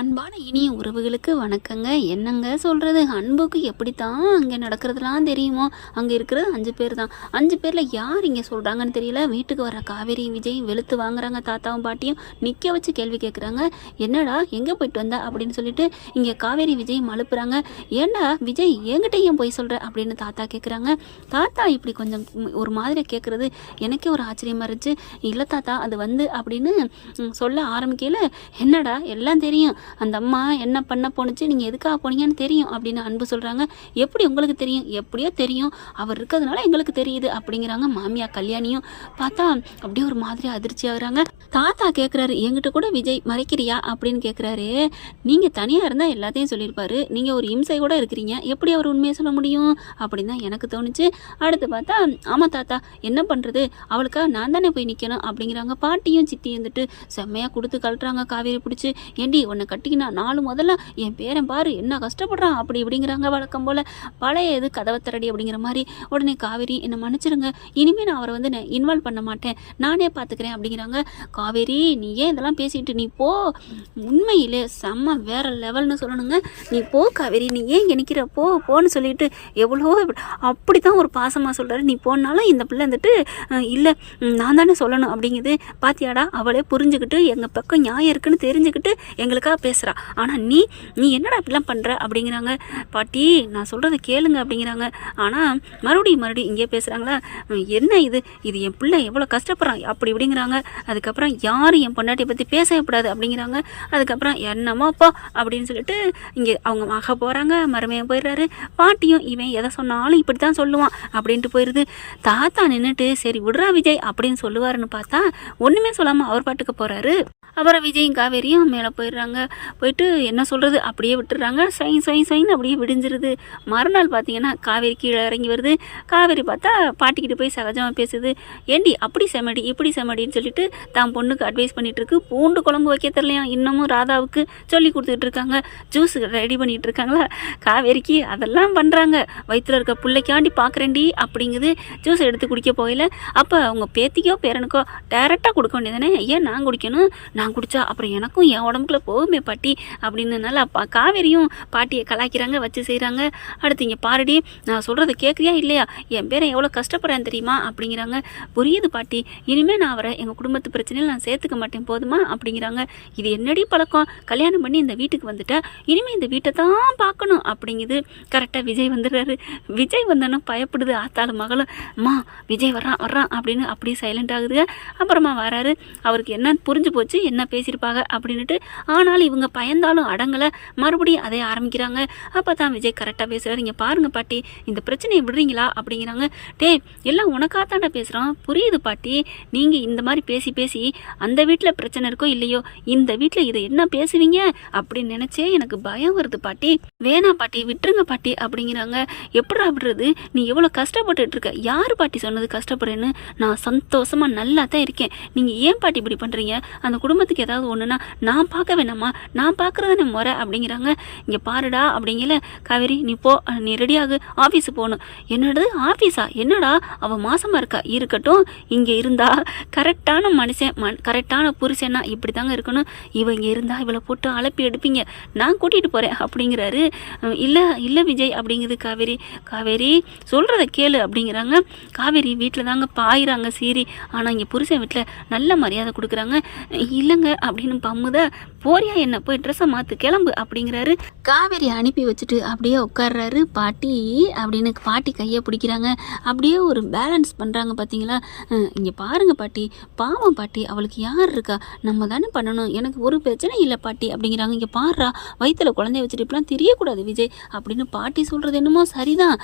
அன்பான இனிய உறவுகளுக்கு வணக்கங்க. என்னங்க சொல்கிறது, அன்புக்கு எப்படித்தான் அங்கே நடக்கிறதுலாம் தெரியுமோ. அங்கே இருக்கிறது 5 பேர் தான். 5 பேரில் யார் இங்கே சொல்கிறாங்கன்னு தெரியல. வீட்டுக்கு வர காவேரி விஜய் வெளுத்து வாங்குறாங்க. தாத்தாவும் பாட்டியும் நிற்க வச்சு கேள்வி கேட்குறாங்க. என்னடா எங்கே போயிட்டு வந்த அப்படின்னு சொல்லிட்டு இங்கே காவேரி விஜய் மழுப்புறாங்க. ஏண்டா விஜய் என்கிட்ட ஏன் போய் சொல்கிற அப்படின்னு தாத்தா கேட்குறாங்க. தாத்தா இப்படி கொஞ்சம் ஒரு மாதிரி கேட்குறது எனக்கே ஒரு ஆச்சரியமாக இருந்துச்சு. இல்லை தாத்தா அது வந்து அப்படின்னு சொல்ல ஆரம்பிக்கல. என்னடா எல்லாம் தெரியும், அந்த அம்மா என்ன பண்ண போணுச்சு, நீங்கள் எதுக்காக போனீங்கன்னு தெரியும் அப்படின்னு அன்பு சொல்கிறாங்க. எப்படி உங்களுக்கு தெரியும்? எப்படியோ தெரியும், அவர் இருக்கிறதுனால எங்களுக்கு தெரியுது அப்படிங்கிறாங்க மாமியா கல்யாணியும். பார்த்தா அப்படியே ஒரு மாதிரி அதிர்ச்சி ஆகுறாங்க. தாத்தா கேட்குறாரு, என்கிட்ட கூட விஜய் மறைக்கிறியா அப்படின்னு கேட்குறாரு. நீங்கள் தனியாக இருந்தால் எல்லாத்தையும் சொல்லியிருப்பாரு, நீங்கள் ஒரு இம்சை கூட இருக்கிறீங்க, எப்படி அவர் உண்மையை சொல்ல முடியும் அப்படின்னு தான் எனக்கு தோணுச்சு. அடுத்து பார்த்தா ஆமாம் தாத்தா என்ன பண்ணுறது, அவளுக்காக நான் தானே போய் நிற்கணும் அப்படிங்கிறாங்க. பாட்டியும் சித்தி இருந்துட்டு செம்மையாக கொடுத்து கழட்டுறாங்க காவேரி பிடிச்சி. ஏண்டி உன்னை கட்டிக்கினா 4 முதல்ல என் பேரன் பாரு என்ன கஷ்டப்படுறான் அப்படி இப்படிங்கிறாங்க. வழக்கம் போல் பழைய இது கதவை திரடி அப்படிங்கிற மாதிரி. உடனே காவேரி என்னை மன்னிச்சிருங்க, இனிமேல் நான் அவரை வந்து இன்வால்வ் பண்ண மாட்டேன், நானே பார்த்துக்கிறேன் அப்படிங்கிறாங்க. காவேரி நீ ஏன் இதெல்லாம் பேசிட்டு நீ போ, உண்மையிலே செம்ம வேற லெவல்னு சொல்லணுங்க. நீ போ காவேரி, நீ ஏன் நினைக்கிற, போன்னு சொல்லிட்டு எவ்வளோ அப்படி தான் ஒரு பாசமாக சொல்கிறாரு. நீ போனாலும் இந்த பிள்ளை வந்துட்டு இல்லை நான் தானே சொல்லணும் அப்படிங்குது. பாத்தியாடா அவளே புரிஞ்சுக்கிட்டு எங்கள் பக்கம் நியாயம் இருக்குன்னு தெரிஞ்சுக்கிட்டு எங்களுக்காக பேசுகிறா. ஆனால் நீ என்னடா இப்படிலாம் பண்ணுற அப்படிங்கிறாங்க. பாட்டி நான் சொல்கிறத கேளுங்க அப்படிங்கிறாங்க. ஆனால் மறுபடியும் இங்கே பேசுகிறாங்களா, என்ன இது என் பிள்ளை எவ்வளோ கஷ்டப்படுறான் அப்படி இப்படிங்கிறாங்க. அதுக்கப்புறம் யாரும் என் பொண்டாட்டியை பற்றி பேசக்கூடாது அப்படிங்கிறாங்க. அதுக்கப்புறம் என்னமாப்பா அப்படின்னு சொல்லிட்டு இங்கே அவங்க மக போகிறாங்க, மருமையன் போயிடுறாரு. பாட்டியும் இவன் எதை சொன்னாலும் இப்படி தான் சொல்லுவான் அப்படின்ட்டு போயிடுது. தாத்தா நின்றுட்டு சரி விடுறா விஜய் அப்படின்னு சொல்லுவாருன்னு பார்த்தா ஒன்றுமே சொல்லாமல் அவர் பாட்டுக்கு போகிறாரு. அப்புறம் விஜயும் காவேரியும் மேலே போயிடுறாங்க. போயிட்டு என்ன சொல்கிறது அப்படியே விட்டுடுறாங்க. ஸ்வைன்னு அப்படியே விடிஞ்சிருது. மறுநாள் பார்த்தீங்கன்னா காவேரி கீழே இறங்கி வருது. காவேரி பார்த்தா பாட்டிக்கிட்டு போய் சகஜமாக பேசுது. ஏண்டி அப்படி செமடி இப்படி செமடின்னு சொல்லிட்டு தான் பொண்ணுக்கு அட்வைஸ் பண்ணிகிட்டு இருக்கு. பூண்டு குழம்பு வைக்க தெரியலையா இன்னமும் ராதாவுக்கு சொல்லி கொடுத்துட்டு இருக்காங்க. ஜூஸ் ரெடி பண்ணிகிட்டு இருக்காங்களா காவேரிக்கு, அதெல்லாம் பண்ணுறாங்க. வயிற்றுல இருக்க பிள்ளைக்காண்டி பார்க்குறேன்டி அப்படிங்குது. ஜூஸ் எடுத்து குடிக்க போகல. அப்போ அவங்க பேத்திக்கோ பேரனுக்கோ டேரெக்டாக கொடுக்க வேண்டியதானே, ஏன் நான் குடிக்கணும், நான் குடித்தா அப்புறம் எனக்கும் என் உடம்புக்குள்ள போகுமே பாட்டி அப்படின்னனால காவேரியும் பாட்டியை கலாய்க்கிறாங்க, வச்சு செய்கிறாங்க. அடுத்து இங்கே பாருடி நான் சொல்கிறத கேட்குறியா இல்லையா, என் பேரை எவ்வளோ கஷ்டப்படுறேன் தெரியுமா அப்படிங்கிறாங்க. புரியுது பாட்டி, இனிமேல் நான் அவரை எங்கள் குடும்பத்து பிரச்சனையில் நான் சேர்த்துக்க மாட்டேன் போதுமா அப்படிங்கிறாங்க. இது என்னடி பழக்கம், கல்யாணம் பண்ணி இந்த வீட்டுக்கு வந்துட்டா இனிமேல் இந்த வீட்டை தான் பார்க்கணும் அப்படிங்குது. கரெக்டாக விஜய் வந்துடுறாரு. விஜய் வந்தோன்னா பயப்படுது ஆத்தாலும் மகளும். அம்மா விஜய் வர்றான் அப்படின்னு அப்படியே சைலண்ட் ஆகுதுங்க. அப்புறமா வராரு. அவருக்கு என்ன புரிஞ்சு போச்சு, என்ன பேசியிருப்பாங்க அப்படின்ட்டு. ஆனாலும் இவங்க பயந்தாலும் அடங்கலை, மறுபடியும் அதை ஆரம்பிக்கிறாங்க. அப்போ தான் விஜய் கரெக்டாக பேசுகிறாரு. இங்கே பாருங்க பாட்டி இந்த பிரச்சனையை விடுறீங்களா அப்படிங்கிறாங்க. எல்லாம் உனக்காத்தாண்டா பேசுகிறோம், புரியுது பாட்டி, நீங்கள் இந்த மாதிரி பேசி அந்த வீட்டில் பிரச்சனை இருக்கோ இல்லையோ இந்த வீட்டில் இதை என்ன பேசுவீங்க அப்படின்னு நினச்சே எனக்கு பயம் வருது பாட்டி, வேணாம் பாட்டி விட்டுருங்க பாட்டி அப்படிங்கிறாங்க. எப்படா விடுறது, நீ எவ்வளோ கஷ்டப்பட்டுட்டு இருக்க, யார் பாட்டி சொன்னது கஷ்டப்படுறேன்னு, நான் சந்தோஷமாக நல்லா தான் இருக்கேன், நீங்கள் ஏன் பாட்டி இப்படி பண்ணுறீங்க, அந்த குடும்பத்துக்கு ஏதாவது ஒன்றுனா நான் பார்க்க வேணாமா, நான் பார்க்குறதானே முறை அப்படிங்கிறாங்க. இங்கே பாருடா அப்படிங்கல. காவேரி நீ போ, நீ ரெடியாகு, ஆஃபீஸு போகணும். என்னது ஆஃபீஸா, என்னடா அவள் மாசமாக இருக்கா, இருக்கட்டும், இங்கே இருந்தா கரெக்டான மனுஷன் கரெக்டான புருஷனா இப்படி தாங்க இருக்கணும், இவன் இங்கே இருந்தால் இவளை போட்டு அலப்பி எடுப்பீங்க, நான் கூட்டிகிட்டு போகிறேன் அப்படிங்கிறாரு. இல்லை விஜய் அப்படிங்குது காவேரி. காவேரி சொல்கிறத கேளு அப்படிங்கிறாங்க. காவேரி வீட்டில் தாங்க பாயிறாங்க சீரி, ஆனால் இங்கே புருஷன் வீட்டில் நல்ல மரியாதை கொடுக்குறாங்க. இல்லைங்க அப்படின்னு பம்முத, போறியா என்ன, போய் ட்ரெஸ்ஸை மாற்று கிளம்பு அப்படிங்கிறாரு. காவேரி அனுப்பி வச்சுட்டு அப்படியே உட்கார்றாரு. பாட்டி அப்படின்னு பாட்டி கையை பிடிக்கிறாங்க. அப்படியே ஒரு பேலன்ஸ் பண்ணுறாங்க பார்த்தீங்களா. இங்கே பாருங்க பாட்டி, பாவம் பாட்டி, அவளுக்கு யார் இருக்கா, நம்ம தானே பண்ணணும், எனக்கு ஒரு பிரச்சனை இல்லை பாட்டி அப்படிங்கிறாங்க. இங்கே பாடுறா வயிற்றுல குழந்தைய வச்சுட்டு இப்படிலாம் தெரியக்கூடாது விஜய் அப்படின்னு பாட்டி சொல்கிறது என்னமோ சரிதான்,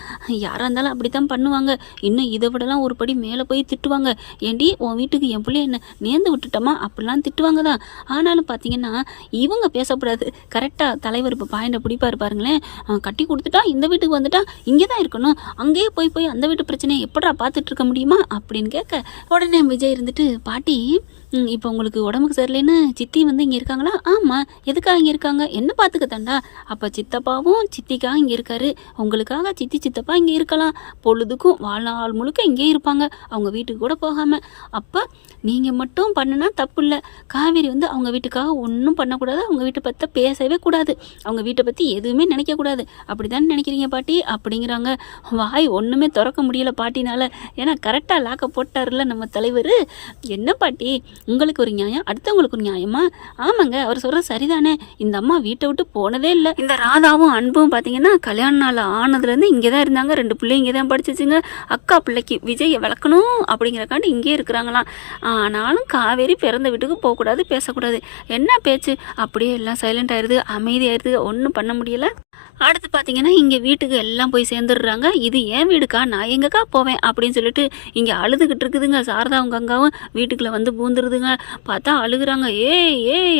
யாராக இருந்தாலும் அப்படி தான் பண்ணுவாங்க, இன்னும் இதை விடலாம் ஒரு படி மேலே போய் திட்டுவாங்க. ஏண்டி உன் வீட்டுக்கு என் பிள்ளைய என்ன நேர்ந்து விட்டுட்டோமா அப்படிலாம் திட்டுவாங்க தான். ஆனாலும் பார்த்தீங்கன்னா இவங்க பேசக்கூடாது. கரெக்டாக தலைவர் இப்போ பாயிண்டை பிடிப்பாரு பாருங்களேன். கட்டி கொடுத்துட்டா இந்த வீட்டுக்கு வந்துட்டா இங்கே தான் இருக்கணும், அங்கேயே போய் அந்த வீட்டு பிரச்சனையை எப்படா பார்த்துட்டு இருக்க முடியுமா அப்படின்னு கேட்க உடனே விஜய் இருந்துட்டு பாட்டி இப்போ உங்களுக்கு உடம்புக்கு சரியில்லைன்னு சித்தி வந்து இங்கே இருக்காங்களா? ஆமாம். எதுக்காக இங்கே இருக்காங்க? என்ன பார்த்துக்க தாண்டா. அப்போ சித்தப்பாவும் சித்திக்காக இங்கே இருக்காரு. உங்களுக்காக சித்தி சித்தப்பா இங்கே இருக்கலாம். பொழுதுக்கும் வாழ்நாள் முழுக்க இங்கே இருப்பாங்க, அவங்க வீட்டுக்கு கூட போகாமல். அப்போ நீங்கள் மட்டும் பண்ணுனா தப்பு இல்லை. காவேரி வந்து அவங்க வீட்டுக்காக ஒன்றும் பண்ணக்கூடாது, அவங்க வீட்டை பற்றி பேசவே கூடாது, அவங்க வீட்டை பற்றி எதுவுமே நினைக்கக்கூடாது. அப்படி தானே நினைக்கிறீங்க பாட்டி அப்படிங்கிறாங்க. வாய் ஒன்றுமே திறக்க முடியல பாட்டினால். ஏன்னா கரெக்டாக லாக்க போட்டார்ல நம்ம தலைவர். என்ன பாட்டி உங்களுக்கு ஒரு நியாயம், அடுத்தவங்களுக்கு ஒரு நியாயமா? ஆமாங்க, அவர் சொல்கிறது சரிதானே. இந்த அம்மா வீட்டை விட்டு போனதே இல்லை. இந்த ராதாவும் அன்பும் பார்த்தீங்கன்னா கல்யாண நாள் ஆனதுலேருந்து இங்கே தான் இருந்தாங்க. 2 பிள்ளை இங்கே தான் படிச்சிச்சுங்க. அக்கா பிள்ளைக்கு விஜயை வளர்க்கணும் அப்படிங்கிறக்காண்டி இங்கே இருக்கிறாங்களாம். ஆனாலும் காவேரி பிறந்த வீட்டுக்கு போகக்கூடாது, பேசக்கூடாது. என்ன பேச்சு? அப்படியே எல்லாம் சைலண்ட் ஆயிடுது, அமைதியாயிருது, ஒன்றும் பண்ண முடியல. அடுத்து பார்த்தீங்கன்னா இங்கே வீட்டுக்கு எல்லாம் போய் சேர்ந்துடுறாங்க. இது ஏன் வீடுக்கா, நான் எங்கக்கா போவேன் அப்படின்னு சொல்லிட்டு இங்கே அழுதுகிட்டு இருக்குதுங்க. சாரதாவும் கங்காவும் வீட்டுக்குள்ளே வந்து பூந்துருதுங்க. பார்த்தா அழுகுறாங்க.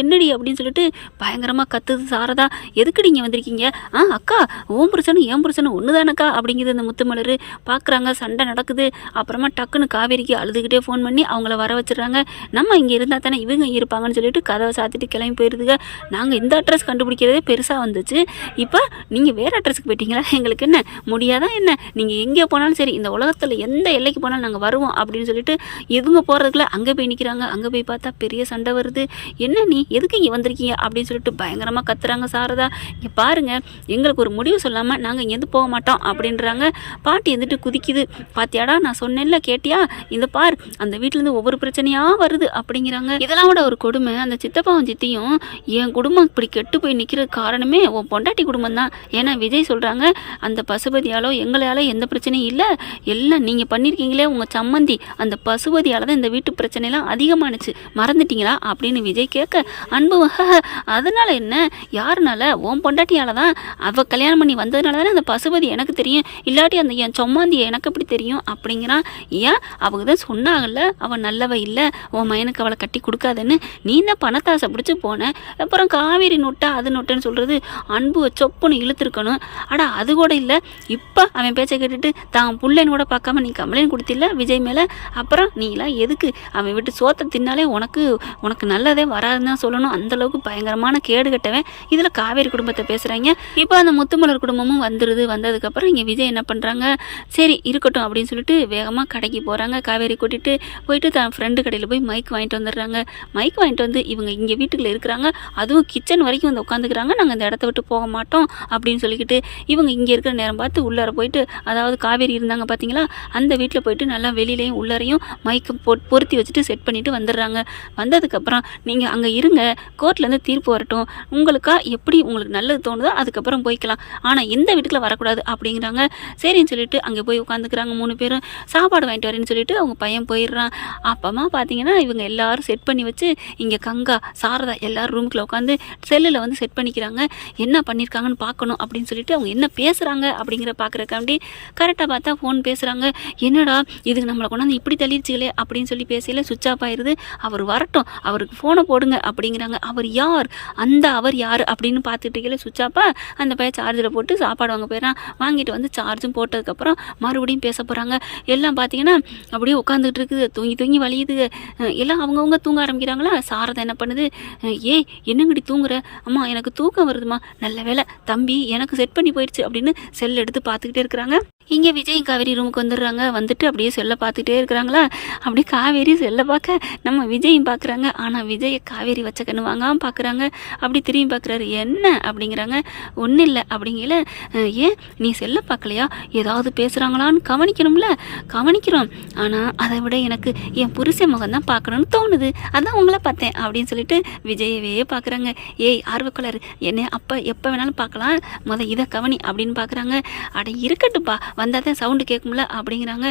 என்னடி அப்படின்னு சொல்லிட்டு பயங்கரமாக கத்துது சாரதா. எதுக்குடி இங்கே வந்திருக்கீங்க? அக்கா ஓம் புருஷனும் ஏன் புருஷனும் ஒன்று தானக்கா அப்படிங்கிறது அந்த முத்துமலர். பார்க்குறாங்க, சண்டை நடக்குது. அப்புறமா டக்குன்னு காவேரிக்கு அழுதுகிட்டே ஃபோன் பண்ணி அவங்கள வர வச்சிடுறாங்க. நம்ம இங்கே இருந்தால் தானே இவங்க இருப்பாங்கன்னு சொல்லிட்டு கதவை சாத்திட்டு கிளம்பி போயிருதுங்க. நாங்கள் இந்த அட்ரஸ் கண்டுபிடிக்கிறதே பெருசாக வந்துச்சு, இப்போ நீங்கள் வேறு அட்ரஸுக்கு போயிட்டீங்களா? எங்களுக்கு என்ன முடியாதா என்ன? நீங்கள் எங்கே போனாலும் சரி, இந்த உலகத்தில் எந்த எல்லைக்கு போனாலும் நாங்கள் வருவோம் அப்படின்னு சொல்லிட்டு இவங்க போகிறதுக்குள்ள அங்கே போய் நிற்கிறாங்க. அங்கே போய் பார்த்தா பெரிய சண்டை வருது. என்ன நீ எதுக்கு இங்கே வந்திருக்கீங்க அப்படின்னு சொல்லிட்டு பயங்கரமாக கத்துறாங்க சாரதா. இங்கே பாருங்கள், எங்களுக்கு ஒரு முடிவு சொல்லாமல் நாங்கள் இங்கேருந்து போக மாட்டோம் அப்படின்றாங்க. பாட்டி வந்துட்டு குதிக்குது. பாத்தியாடா நான் சொன்னேன்ல, கேட்டியா? இந்த பார், அந்த வீட்டிலேருந்து ஒவ்வொரு பிரச்சனையாக வருது அப்படிங்கிறாங்க. இதெல்லாம் விட ஒரு கொடுமை, அந்த சித்தப்பாவும் சித்தியும் என் குடும்பம் இப்படி கெட்டு போய் நிற்கிறது காரணமே உன் பொண்டாட்டி குடும்பம் தான். ஏன்னா விஜய் சொல்கிறாங்க, அந்த பசுபதியாலோ எங்களால் எந்த பிரச்சனையும் இல்லை, எல்லாம் நீங்கள் பண்ணியிருக்கீங்களே உங்கள் சம்மந்தி, அந்த பசுபதியால் தான் இந்த வீட்டு பிரச்சனைலாம் அதிகமானுச்சு, மறந்துட்டீங்களா அப்படின்னு விஜய் கேட்க, அன்பு அதனால் என்ன, யாருனால? உன் பொண்டாட்டியால் தான். அவள் கல்யாணம் பண்ணி வந்ததுனால தானே அந்த பசுபதி எனக்கு தெரியும், இல்லாட்டி அந்த என் சம்மந்தி எனக்கு எப்படி தெரியும் அப்படிங்கிறான். ஏன் அவங்க தான் சொன்னாங்கல்ல அவள் நல்லவ இல்லை, உன் மயனுக்கு அவளை கட்டி கொடுக்காதுன்னு. நீ தான் பணத்தாசை பிடிச்சி போனேன், அப்புறம் காவேரி நோட்டா அது நோட்டுன்னு சொல்கிறது. அன்பு சொப்புன்னு இழுத்துருக்கணும். அடா அது கூட இல்லை, இப்போ அவன் பேச்சை கேட்டுட்டு தான் புள்ளைன்னு கூட பார்க்காம நீ கம்ப்ளைண்ட் கொடுத்தில்ல விஜய் மேலே. அப்புறம் நீலாம் எதுக்கு? அவன் விட்டு சோத்தை தின்னாலே உனக்கு நல்லதே வராதுன்னு தான் சொல்லணும். அந்தளவுக்கு பயங்கரமான கேடு கட்டவன். இதில் காவேரி குடும்பத்தை பேசுகிறாங்க. இப்போ அந்த முத்துமலர் குடும்பமும் வந்துடுது. வந்ததுக்கப்புறம் இங்கே விஜய் என்ன பண்ணுறாங்க, சரி இருக்கட்டும் அப்படின்னு சொல்லிட்டு வேகமாக கடைக்கு போகிறாங்க. காவேரி கூட்டிகிட்டு போயிட்டு தான் ஃப்ரெண்டு கடையில் போய் மைக் வாங்கிட்டு வந்துடுறாங்க. மைக் வாங்கிட்டு வந்து இவங்க இங்கே வீட்டுக்குள்ளே இருக்கிறாங்க, அதுவும் கிச்சன் வரைக்கும் வந்து உட்காந்துக்கிறாங்க. நாங்கள் இந்த இடத்த விட்டு போக மாட்டோம் அப்படின்னு சொல்லிக்கிட்டு இவங்க இங்கே இருக்கிற நேரம் பார்த்து உள்ளார போயிட்டு, அதாவது காவேரி இருந்தாங்க பார்த்தீங்களா, அந்த வீட்டில் போயிட்டு நல்லா வெளியிலையும் உள்ளாரையும் மைக்கு பொருத்தி வச்சுட்டு செட் பண்ணிவிட்டு வந்துடுறாங்க. வந்ததுக்கப்புறம் நீங்கள் அங்கே இருங்க, கோர்ட்லேருந்து தீர்ப்பு வரட்டும், உங்களுக்கா எப்படி உங்களுக்கு நல்லது தோணுதோ அதுக்கப்புறம் போய்க்கலாம், ஆனால் எந்த வீட்டுக்குள்ள வரக்கூடாது அப்படிங்கிறாங்க. சரின்னு சொல்லிட்டு அங்கே போய் உட்காந்துக்கிறாங்க 3 பேரும். சாப்பாடு வாங்கிட்டு வரேன்னு சொல்லிட்டு அவங்க பையன் போயிடுறான். அப்பமா பார்த்தீங்கன்னா இவங்க எல்லாரும் செட் பண்ணி வச்சு இங்கே கங்கா சாரதா எல்லாரும் ரூமுக்குள்ள உட்காந்து செல்லில் வந்து செட் பண்ணிக்கிறாங்க. என்ன பண்ணியிருக்காங்கன்னு பார்க்கணும் அப்படின்னு சொல்லிட்டு அவங்க என்ன பேசுகிறாங்க அப்படிங்கிற பார்க்குறக்காண்டி கரெக்டாக பார்த்தா ஃபோன் பேசுகிறாங்க. என்னடா இதுக்கு நம்மளை கொண்டாந்து இப்படி தள்ளிடுச்சுங்களே அப்படின்னு சொல்லி பேசல சுவிட்ச் ஆஃப் ஆயிடுது. அவர் வரட்டும், அவருக்கு ஃபோனை போடுங்க அப்படிங்கிறாங்க. அவர் யார், அவர் யார் அப்படின்னு பார்த்துட்டு இருக்கல சுவிட்ச் ஆஃபாக அந்த பையன் சார்ஜில் போட்டு சாப்பாடு வாங்க போயிடறான். வாங்கிட்டு வந்து சார்ஜும் போட்டதுக்கப்புறம் மறுபடியும் பேச போகிறாங்க. எல்லாம் பார்த்தீங்கன்னா அப்படியே உட்காந்துக்கிட்டு இருக்குது, தூங்கி தூங்கி வலியுது. எல்லாம் அவங்கவுங்க தூங்க ஆரம்பிக்கிறாங்களா. சாரதா என்ன பண்ணுது, என்னங்கடி தூங்குற? அம்மா எனக்கு தூக்கம் வருதுமா, நல்ல வேலை தம்பி எனக்கு செட் பண்ணி போயிடுச்சு அப்படின்னு செல் எடுத்து பார்த்துக்கிட்டே இருக்கிறாங்க. இங்கே விஜய் காவேரி ரூமுக்கு வந்துடுறாங்க. வந்துட்டு அப்படியே செல்லை பார்த்துக்கிட்டே இருக்கிறாங்களா. அப்படியே காவேரி செல்லை பார்க்க நம்ம விஜயும் பார்க்குறாங்க. ஆனால் விஜயை காவேரி வச்ச கண்ணு வாங்காமல் பார்க்குறாங்க. அப்படி திரும்பி பார்க்குறாரு. என்ன அப்படிங்கிறாங்க. ஒன்றும் இல்லை அப்படிங்கல. ஏன் நீ செல்லை பார்க்கலையா, ஏதாவது பேசுகிறாங்களான்னு கவனிக்கணும்ல. கவனிக்கிறோம், ஆனால் அதை விட எனக்கு என் புருஷ முகம் தான் பார்க்கணும்னு தோணுது, அதான் உங்களை பார்த்தேன் அப்படின்னு சொல்லிட்டு விஜயவே பார்க்குறாங்க. ஆர்வக்கலர் என்ன அப்போ எப்போ வேணாலும் பார்க்கலாம், இதை கவனி அப்படின்னு பார்க்குறாங்க. அட இருக்கட்டுப்பா, வந்தால் தான் சவுண்டு கேட்கும்ல அப்படிங்கிறாங்க.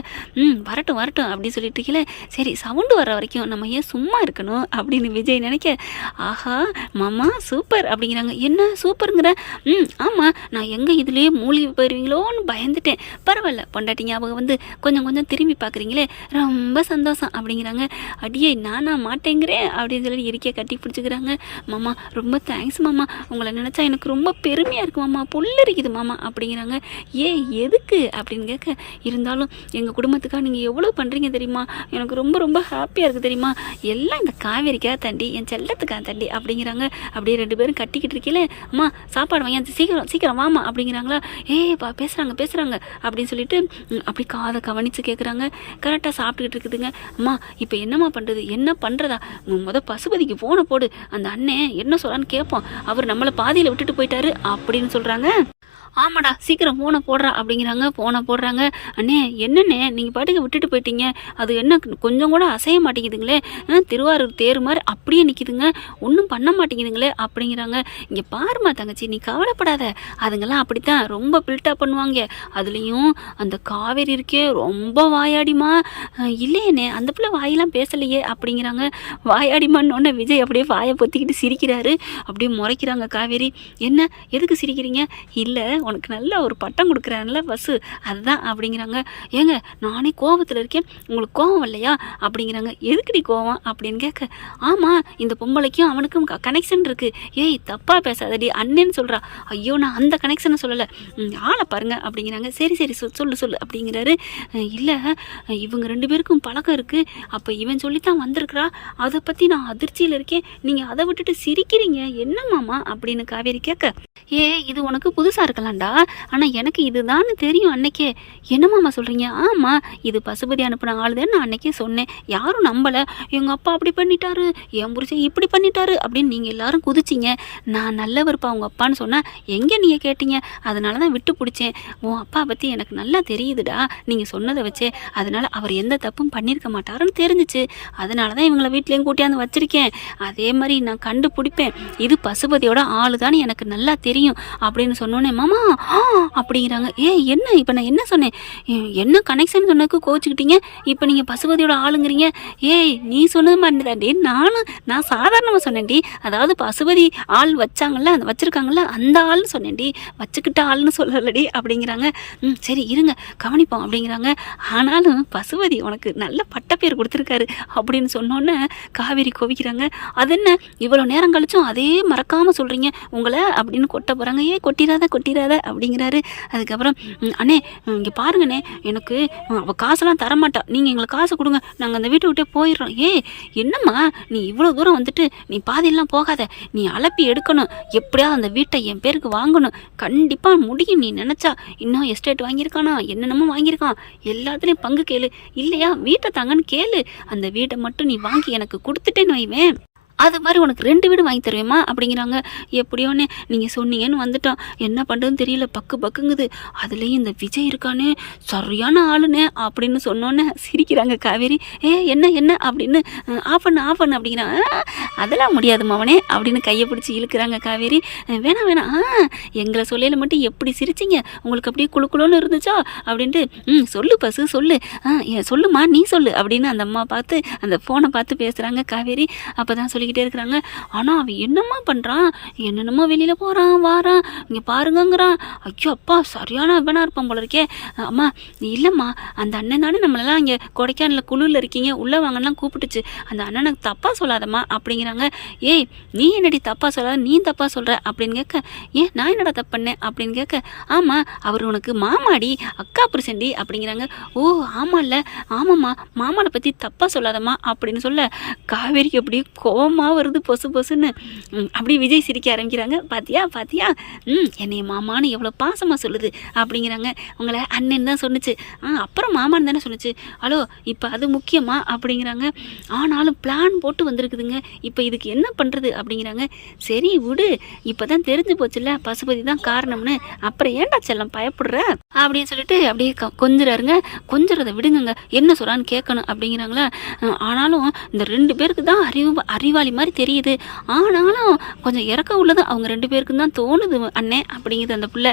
வரட்டும் வரட்டும் அப்படின்னு சொல்லிட்டு இருக்கல. சரி சவுண்டு வர வரைக்கும் நம்ம ஏன் சும்மா இருக்கணும் அப்படின்னு விஜய் நினைக்க, ஆஹா மாமா சூப்பர் அப்படிங்கிறாங்க. என்ன சூப்பருங்கிற? ஆமாம், நான் எங்கே இதுலேயே மூழ்கி போயிடுவீங்களோன்னு பயந்துட்டேன். பரவாயில்ல, பொண்டாட்டி ஞாபகம் வந்து கொஞ்சம் கொஞ்சம் திரும்பி பார்க்குறீங்களே, ரொம்ப சந்தோஷம் அப்படிங்கிறாங்க. அடியே நானா மாட்டேங்கிறேன் அப்படின்னு சொல்லி இருக்கையை கட்டி பிடிச்சிக்கிறாங்க. மாமா ரொம்ப தேங்க்ஸ் மாமா, உங்களை நினச்சா எனக்கு ரொம்ப பெருமையாக இருக்கு மாமா, புல்லரிக்குது மாமா அப்படிங்கிறாங்க. எதுக்கு அப்படின்னு கேட்க, இருந்தாலும் எங்கள் குடும்பத்துக்காக நீங்கள் எவ்வளோ பண்ணுறீங்க தெரியுமா, எனக்கு ரொம்ப ரொம்ப ஹாப்பியாக இருக்குது தெரியுமா, எல்லாம் இந்த காவேரிக்காக தாண்டி, என் செல்லத்துக்காக தாண்டி அப்படிங்கிறாங்க. அப்படியே 2 பேரும் கட்டிக்கிட்டு இருக்கீங்களே, அம்மா சாப்பாடு வாங்கி சீக்கிரம் சீக்கிரம் வாமா அப்படிங்கிறாங்களா. பேசுகிறாங்க அப்படின்னு சொல்லிட்டு அப்படி காதை கவனித்து கேட்குறாங்க. கரெக்டாக சாப்பிட்டுக்கிட்டு இருக்குதுங்க. அம்மா இப்போ என்னம்மா பண்ணுறது, என்ன பண்ணுறதா, பசுபதிக்கு ஃபோனை போடு, அந்த அண்ணன் என்ன சொல்கிறான்னு கேட்போம், அவர் நம்மளை பாதியில் விட்டுட்டு போயிட்டாரு அப்படின்னு சொல்கிறாங்க. ஆமாடா சீக்கிரம் ஃபோனை போடுறா அப்படிங்கிறாங்க. ஃபோனை போடுறாங்க. அண்ணே என்னண்ணே நீங்கள் பாட்டுக்கு விட்டுட்டு போயிட்டீங்க, அது என்ன கொஞ்சம் கூட அசைய மாட்டேங்குதுங்களே, திருவாரூர் தேர் மாதிரி அப்படியே நிற்கிதுங்க, ஒன்றும் பண்ண மாட்டேங்குதுங்களே அப்படிங்கிறாங்க. இங்கே பாருமா தங்கச்சி, நீ கவலைப்படாத, அதுங்கெல்லாம் அப்படித்தான் ரொம்ப பில்டப் பண்ணுவாங்க. அதுலேயும் அந்த காவேரி இருக்கே ரொம்ப வாயாடிமா. இல்லையண்ணே அந்த பிள்ளை வாயெல்லாம் பேசலையே அப்படிங்கிறாங்க. வாயாடிமான்னு விஜய் அப்படியே வாயை பொத்திக்கிட்டு சிரிக்கிறாரு. அப்படியே முறைக்கிறாங்க காவேரி. என்ன எதுக்கு சிரிக்கிறீங்க, இல்லை உனக்கு நல்ல ஒரு பட்டம் கொடுக்குறான்ல பஸ்ஸு, அதுதான் அப்படிங்கிறாங்க. ஏங்க நானே கோவத்தில் இருக்கேன், உங்களுக்கு கோவம் இல்லையா அப்படிங்கிறாங்க. எதுக்குடி கோவம் அப்படின்னு கேட்க, ஆமாம் இந்த பொம்பளைக்கும் அவனுக்கும் கனெக்ஷன் இருக்குது, ஏய் தப்பாக பேசாதடி அண்ணன்னு சொல்கிறா. ஐயோ நான் அந்த கனெக்ஷனை சொல்லலை, ஆளை பாருங்க அப்படிங்கிறாங்க. சரி சரி சொல்லு அப்படிங்கிறாரு. இல்லை இவங்க 2 பேருக்கும் பழக்கம் இருக்குது, அப்போ இவன் சொல்லித்தான் வந்திருக்கிறா, அதை பற்றி நான் அதிர்ச்சியில் இருக்கேன், நீங்கள் அதை விட்டுட்டு சிரிக்கிறீங்க என்னம்மாமா அப்படின்னு காவேரி கேட்க, இது உனக்கு புதுசாக இருக்கலாம்டா, ஆனால் எனக்கு இதுதான்னு தெரியும் அன்னைக்கே. என்னம்மாம்மா சொல்கிறீங்க, ஆமாம் இது பசுபதி அனுப்பின ஆளுதான் நான் அன்னைக்கே சொன்னேன், யாரும் நம்பலை, எங்கள் அப்பா அப்படி பண்ணிட்டாரு, என் புருஷன் இப்படி பண்ணிட்டாரு அப்படின்னு நீங்கள் எல்லாரும் குதிச்சிங்க. நான் நல்லவர்ப்பா உங்கள் அப்பான்னு சொன்னால் எங்கே நீங்கள் கேட்டீங்க, அதனால தான் விட்டு பிடிச்சேன். உன் அப்பா பற்றி எனக்கு நல்லா தெரியுதுடா, நீங்கள் சொன்னதை வச்சே, அதனால் அவர் எந்த தப்பும் பண்ணியிருக்க மாட்டாருன்னு தெரிஞ்சிச்சு, அதனால தான் இவங்களை வீட்லேயும் கூட்டியாந்து வச்சுருக்கேன், அதே மாதிரி நான் கண்டுபிடிப்பேன், இது பசுபதியோட ஆளு தான் எனக்கு நல்லா தெரியும் அப்படின்னு சொன்னோன்னே, மாமா அப்படிங்கிறாங்க. என்ன இப்போ நான் என்ன சொன்னேன், என்ன கனெக்ஷன் சொன்னதுக்கு கோச்சிக்கிட்டீங்க, இப்போ நீங்கள் பசுபதியோட ஆளுங்கிறீங்க. நீ சொன்னது மாதிரி தாண்டி நான் சாதாரணமாக சொன்னேன்டி, அதாவது பசுபதி ஆள் வச்சாங்கல்ல வச்சுருக்காங்கல்ல அந்த ஆள்னு சொன்னேன்டி, வச்சுக்கிட்ட ஆள்னு சொல்லலடி அப்படிங்கிறாங்க. சரி இருங்க கவனிப்போம் அப்படிங்கிறாங்க. ஆனாலும் பசுபதி உனக்கு நல்ல பட்டப்பேர் கொடுத்துருக்காரு அப்படின்னு சொன்னோன்னே காவேரி கோவிக்கிறாங்க. அது என்ன இவ்வளோ நேரம் கழிச்சும் அதே மறக்காமல் சொல்கிறீங்க உங்களை அப்படின்னு கொட்ட போகிறாங்க. கொட்டிடாத அப்படிங்கிறாரு. அதுக்கப்புறம் அண்ணே இங்கே பாருங்கண்ணே, எனக்கு அவள் காசெல்லாம் தரமாட்டா, நீங்கள் எங்களுக்கு காசு கொடுங்க, நாங்கள் அந்த வீட்டை விட்டே போயிடுறோம். என்னம்மா நீ இவ்வளோ தூரம் வந்துட்டு நீ பாதியெல்லாம் போகாத, நீ அலப்பி எடுக்கணும், எப்படியாவது அந்த வீட்டை என் பேருக்கு வாங்கணும், கண்டிப்பாக முடியும், நீ நினச்சா இன்னும் எஸ்டேட் வாங்கியிருக்கானா என்னென்னமோ வாங்கியிருக்கான், எல்லாத்துலேயும் பங்கு கேளு, இல்லையா வீட்டை தாங்கன்னு கேளு, அந்த வீட்டை மட்டும் நீ வாங்கி எனக்கு கொடுத்துட்டேன்னு வைவேன், அது மாதிரி உனக்கு 2 வீடு வாங்கி தருவேம்மா அப்படிங்கிறாங்க. எப்படியோன்னே நீங்கள் சொன்னீங்கன்னு வந்துட்டான், என்ன பண்ணுறதுன்னு தெரியல, பக்குங்குது, அதுலேயும் இந்த விஜய் இருக்கானே சரியான ஆளுனே அப்படின்னு சொன்னோன்னே சிரிக்கிறாங்க காவேரி. என்ன அப்படின்னு ஆஃப் பண்ணு அப்படிங்கிறான். அதெல்லாம் முடியாது மாவனே அப்படின்னு கையை பிடிச்சி இழுக்கிறாங்க காவேரி. வேணாம் எங்களை சொல்லையில் மட்டும் எப்படி சிரிச்சிங்க, உங்களுக்கு அப்படியே குழுன்னு இருந்துச்சா அப்படின்ட்டு, சொல்லு பசு சொல்லு, சொல்லுமா நீ சொல்லு அப்படின்னு அந்த அம்மா பார்த்து அந்த ஃபோனை பார்த்து பேசுகிறாங்க காவேரி. அப்போ தான் சொல்லிக்கிட்டே இருக்கிறாங்க. ஆனால் அவன் என்னம்மா பண்ணுறான், என்னென்னமோ வெளியில் போகிறான் வாரான், இங்கே பாருங்கங்கிறான், ஐயோ அப்பா சரியான இவனாக இருப்பான் போல இருக்கே. அம்மா இல்லைம்மா அந்த அண்ணன் தானே நம்மளெல்லாம் இங்கே கொடைக்கானலில் குழுவில் இருக்கீங்க உள்ளே வாங்கலாம் கூப்பிட்டுச்சு, அந்த அண்ணனுக்கு தப்பாக சொல்லாதம்மா அப்படிங்கிறாங்க. நீ என்னடி தப்பாக சொல்லாத, நீ தப்பாக சொல்கிற அப்படின்னு கேட்க, நான் என்னடா தப்பு பண்ணேன் அப்படின்னு கேட்க, ஆமாம் அவர் உனக்கு மாமாடி அக்கா புருஷன்டி அப்படிங்கிறாங்க. ஆமாம்ல ஆமாம்மா மாமாவை பற்றி தப்பாக சொல்லாதம்மா அப்படின்னு சொல்ல காவேரிக்கு அப்படி கோவமாக வருது பொசுன்னு. அப்படி விஜய் சிரிக்க ஆரம்பிக்கிறாங்க. பாத்தியா என்னைய மாமான்னு எவ்வளோ பாசமாக சொல்லுது அப்படிங்கிறாங்க. உங்களை அண்ணன் தான் சொன்னிச்சு, அப்புறம் மாமான்னு தானே சொன்னிச்சு, ஹலோ இப்போ அது முக்கியமா அப்படிங்கிறாங்க. ஆனாலும் பிளான் போட்டு வந்திருக்குதுங்க, இப்போ இதுக்கு என்ன பண்ணுறது அப்படிங்கிறாங்க. சரி விடு, இப்போ தான் தெரிஞ்சு போச்சுல்ல பசுபதி தான் காரணம்னு, அப்புறம் ஏன்டா செல்லம் பயப்படுற அப்படின்னு சொல்லிட்டு அப்படியே கொஞ்சிறாருங்க. கொஞ்சறதை விடுங்க, என்ன சொல்கிறான்னு கேட்கணும் அப்படிங்கிறாங்களா. ஆனாலும் இந்த 2 பேருக்கு தான் அறிவாளி மாதிரி தெரியுது, ஆனாலும் கொஞ்சம் இறக்க உள்ளது அவங்க 2 பேருக்கும் தான் தோணுது அண்ணே அப்படிங்குது அந்த பிள்ளை.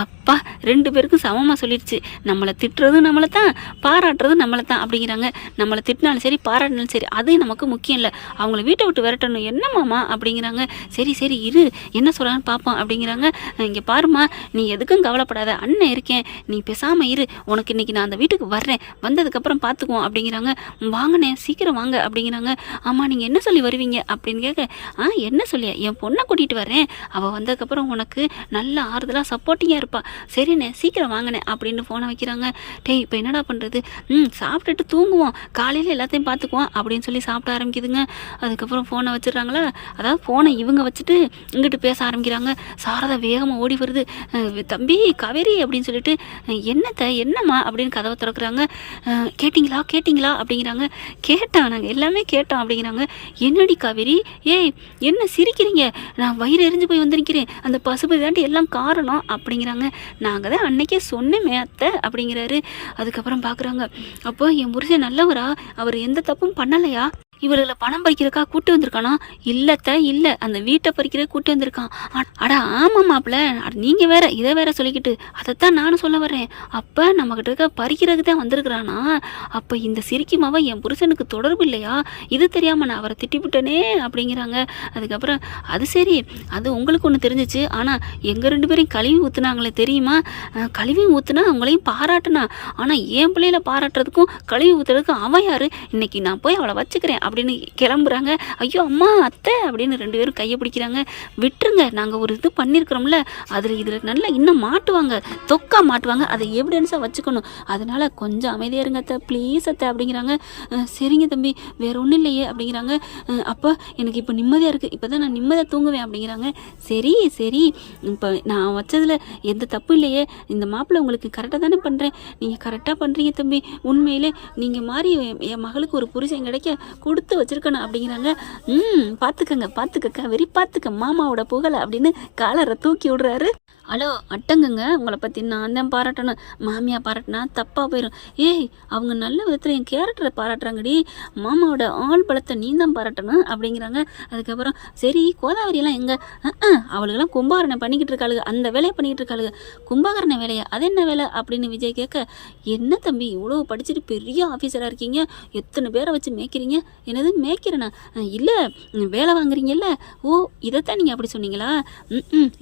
அப்பா 2 பேருக்கும் சமமாக சொல்லிடுச்சு, நம்மளை திட்டுறதும் நம்மளை தான் பாராட்டுறதும் நம்மளை தான் அப்படிங்கிறாங்க. நம்மளை திட்டினாலும் சரி பாராட்டினாலும் சரி அது நமக்கு முக்கியம் இல்லை, அவங்கள வீட்டை விட்டு விரட்டணும் என்னம்மாமா அப்படிங்கிறாங்க. சரி இரு என்ன சொல்கிறான்னு பார்ப்போம் அப்படிங்கிறாங்க. இங்கே பாருமா நீ எதுக்கும் கவலைப்படாத, அண்ணன் இருக்கேன், நீ பேசாமல் இரு, உனக்கு இன்றைக்கி நான் அந்த வீட்டுக்கு வர்றேன், வந்ததுக்கப்புறம் பார்த்துக்குவோம் அப்படிங்கிறாங்க. வாங்கண்ணே சீக்கிரம் வாங்க அப்படிங்கிறாங்க. ஆமாம் நீங்கள் என்ன சொல்லி வருவீங்க வருவீங்க அப்படின்னு கேட்க, என்ன சொல்லியா, என் பொண்ணை கூட்டிகிட்டு வரேன், அவள் வந்ததுக்கப்புறம் உனக்கு நல்ல ஆறுதலாக சப்போர்ட்டிங்காக இருப்பா, சரிண்ணே சீக்கிரம் வாங்கினே அப்படின்னு ஃபோனை வைக்கிறாங்க. டேய் இப்போ என்னடா பண்ணுறது, சாப்பிட்டுட்டு தூங்குவோம், காலையில் எல்லாத்தையும் பார்த்துக்குவோம் அப்படின்னு சொல்லி சாப்பிட ஆரம்பிக்குதுங்க. அதுக்கப்புறம் ஃபோனை வச்சிடுறாங்களா, அதாவது ஃபோனை இவங்க வச்சுட்டு இங்கிட்டு பேச ஆரம்பிக்கிறாங்க. சாரதா வேகமாக ஓடி வருது. தம்பி காவேரி அப்படின்னு சொல்லிட்டு, என்னம்மா அப்படின்னு கதவை திறக்கிறாங்க. கேட்டிங்களா அப்படிங்கிறாங்க. கேட்டோம், நாங்கள் எல்லாமே கேட்டோம் அப்படிங்கிறாங்க. என்னடி காவேரி, ஏய் என்ன சிரிக்கிறீங்க, நான் வயிறு எரிஞ்சு போய் வந்திருக்கிறேன், அந்த பசுபதி தாண்டி எல்லாம் காரணம் அப்படிங்கிறாங்க. நாங்கள் தான் அன்னைக்கே சொன்னேமே அத்தை அப்படிங்கிறாரு. அதுக்கப்புறம் பார்க்குறாங்க, அப்போ என் புருஷன் நல்லவரா, அவர் எந்த தப்பும் பண்ணலையா, இவர்களை பணம் பறிக்கிறக்கா கூட்டி வந்திருக்கானா, இல்லை அந்த வீட்டை பறிக்கிற கூட்டி வந்திருக்கான். அடா ஆமாம் மாப்பிள்ள, நீங்கள் வேற இதை வேற சொல்லிக்கிட்டு, அதைத்தான் நானும் சொல்ல வர்றேன். அப்போ நம்மக்கிட்ட இருக்க பறிக்கிறதுக்கு தான் வந்திருக்கிறானா, அப்போ இந்த சிரிக்குமாவை என் புருஷனுக்கு தொடர்பு இல்லையா, இது தெரியாமல் நான் அவரை திட்டிவிட்டனே அப்படிங்கிறாங்க. அதுக்கப்புறம் அது சரி, அது உங்களுக்கு ஒன்று தெரிஞ்சிச்சு, ஆனால் எங்கள் 2 பேரையும் கழுவி ஊற்றுனாங்களே தெரியுமா, கழுவி ஊற்றுனா அவங்களையும் பாராட்டுனா, ஆனால் என் பிள்ளையில பாராட்டுறதுக்கும் கழுவி ஊற்றுறதுக்கும் அவன் யார், இன்னைக்கு நான் போய் அவளை வச்சுக்கிறேன் அப்படின்னு கிளம்புறாங்க. ஐயோ அம்மா அத்தை அப்படின்னு 2 பேரும் கையை பிடிக்கிறாங்க. விட்டுருங்க, நாங்கள் ஒரு இது பண்ணியிருக்கிறோம்ல, இதில் நல்லா இன்னும் மாட்டுவாங்க, தொக்கா மாட்டுவாங்க, அதை எவிடன்ஸாக வச்சுக்கணும், அதனால கொஞ்சம் அமைதியாக இருங்க அத்தை ப்ளீஸ் அத்தை அப்படிங்கிறாங்க. சரிங்க தம்பி வேற ஒன்றும் இல்லையே அப்படிங்கிறாங்க. அப்போ எனக்கு இப்போ நிம்மதியாக இருக்குது, இப்போ தான் நான் நிம்மதியாக தூங்குவேன் அப்படிங்கிறாங்க. சரி இப்போ நான் வச்சதில் எந்த தப்பு இல்லையே, இந்த மாப்பிள்ளை உங்களுக்கு கரெக்டாக தானே பண்ணுறேன், நீங்கள் கரெக்டாக பண்ணுறீங்க தம்பி, உண்மையிலே நீங்கள் மாதிரி என் மகளுக்கு ஒரு புருஷன் கிடைக்க கொடுத்து வச்சிருக்கணும் அப்படிங்கிறாங்க. பார்த்துக்க வெறி பார்த்துக்க மாமாவோட புகழை அப்படின்னு காலரை தூக்கி விடுறாரு. ஹலோ அட்டங்குங்க, உங்களை பற்றி நான் தான் பாராட்டணும், மாமியா பாராட்டினா தப்பாக போயிடும். ஏய் அவங்க நல்ல விதத்தில் என் கேரக்டரை பாராட்டுறாங்கடி, மாமாவோட ஆள் பலத்தை நீ தான் பாராட்டணும் அப்படிங்கிறாங்க. அதுக்கப்புறம் சரி கோதாவரியெல்லாம் எங்கே, அவளுக்கெல்லாம் கும்பாகரணை பண்ணிக்கிட்டு இருக்காளுங்க, அந்த வேலையை பண்ணிக்கிட்டு இருக்காளுங்க. கும்பாகரணை வேலையா, அது என்ன வேலை அப்படின்னு விஜய் கேட்க, என்ன தம்பி இவ்வளோ படிச்சுட்டு பெரிய ஆஃபீஸராக இருக்கீங்க, எத்தனை பேரை வச்சு மேய்க்கிறீங்க, என்னது மேய்க்கிறேண்ணா, இல்லை வேலை வாங்குறீங்கல்ல, ஓ இதைத்தான் நீங்கள் அப்படி சொன்னீங்களா,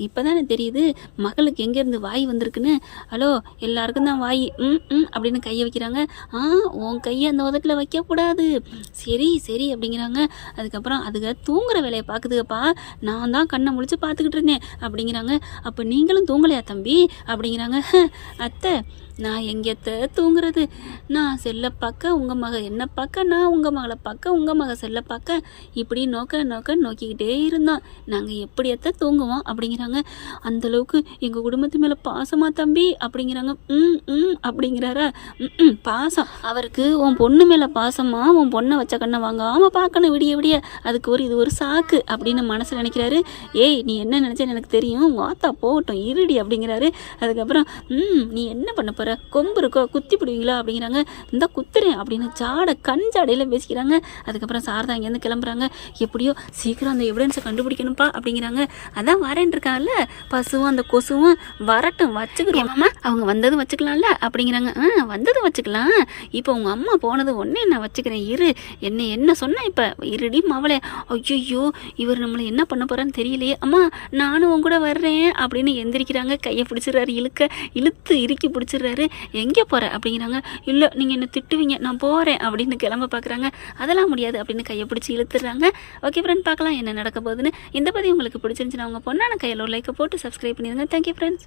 இப்போ தானே தெரியுது மகளுக்கு எங்கேருந்து வாய் வந்திருக்குன்னு. ஹலோ எல்லாருக்கும் தான் வாய் அப்படின்னு கையை வைக்கிறாங்க. உன் கையை அந்த உதட்டில் வைக்கக்கூடாது, சரி அப்படிங்கிறாங்க. அதுக்கப்புறம் அதுக்கு தூங்குற வேலையை பார்க்குதுப்பா, நான் தான் கண்ணை முழிச்சு பார்த்துக்கிட்டு இருந்தேன் அப்படிங்கிறாங்க. அப்போ நீங்களும் தூங்கலையா தம்பி அப்படிங்கிறாங்க. அத்தை நான் எங்கேத்த தூங்குறது, நான் செல்ல பார்க்க உங்கள் மக என்ன பார்க்க, நான் உங்கள் மகளை பார்க்க உங்கள் மக செல்ல பார்க்க, இப்படி நோக்கிக்கிட்டே இருந்தோம், நாங்கள் எப்படியத்த தூங்குவோம் அப்படிங்கிறாங்க. அந்தளவுக்கு எங்கள் குடும்பத்து மேலே பாசமாக தம்பி அப்படிங்கிறாங்க. அப்படிங்கிறாரா, பாசம் அவருக்கு உன் பொண்ணு மேலே பாசமா, உன் பொண்ணை வச்ச கண்ணை வாங்காமல் பார்க்கணும் விடிய, அதுக்கு இது ஒரு சாக்கு அப்படின்னு மனசில் நினைக்கிறாரு. ஏய் நீ என்ன நினச்சேன்னு எனக்கு தெரியும், வாத்தா போகட்டும் இருடி அப்படிங்கிறாரு. அதுக்கப்புறம் நீ என்ன பண்ண போகிற, கொம்பு இருக்கோ குத்தி பிடுவீங்களா அப்படிங்கிறாங்க. இந்த குத்துறேன் அப்படின்னு கண் ஜாடையில் பேசிக்கிறாங்க. அதுக்கப்புறம் சாரதா இங்கேருந்து கிளம்புறாங்க. எப்படியோ சீக்கிரம் அந்த எவிடன்ஸை கண்டுபிடிக்கணும்ப்பா அப்படிங்கிறாங்க. அதான் வரேன் இருக்காங்கல்ல, பசுவும் அந்த கொசுவும் வரட்டும் வச்சுக்கிறோம், அவங்க வந்ததும் வச்சுக்கலாம்ல அப்படிங்கிறாங்க. வந்ததும் வச்சுக்கலாம், இப்போ உங்கள் அம்மா போனது ஒன்றே நான் வச்சுக்கிறேன் இரு, என்ன சொன்னேன் இப்போ இருடி மாவளே, ஐயோ இவர் நம்மளை என்ன பண்ண போகிறான்னு தெரியலையே, அம்மா நானும் உன் கூட வர்றேன் அப்படின்னு எந்திரிக்கிறாங்க. கையை பிடிச்சிடுறாரு, இழுத்து இறுக்கி பிடிச்சிடுறாரு. எங்கே போகிற அப்படிங்கிறாங்க. இல்லை நீங்கள் என்ன திட்டுவீங்க, நான் போகிறேன் அப்படின்னு கிளம்ப பார்க்குறாங்க. அதெல்லாம் முடியாது அப்படின்னு கையை பிடிச்சி இழுத்துடுறாங்க. ஓகே ஃப்ரெண்ட், பார்க்கலாம் என்ன நடக்க போகுதுன்னு. இந்த பதிவு உங்களுக்கு பிடிச்சிருந்துச்சுன்னா உங்கள் பொண்ணான கையில் ஒரு லைக்கை போட்டு சப்ஸ்கிரைப் பண்ணிடுங்க. Thank you friends.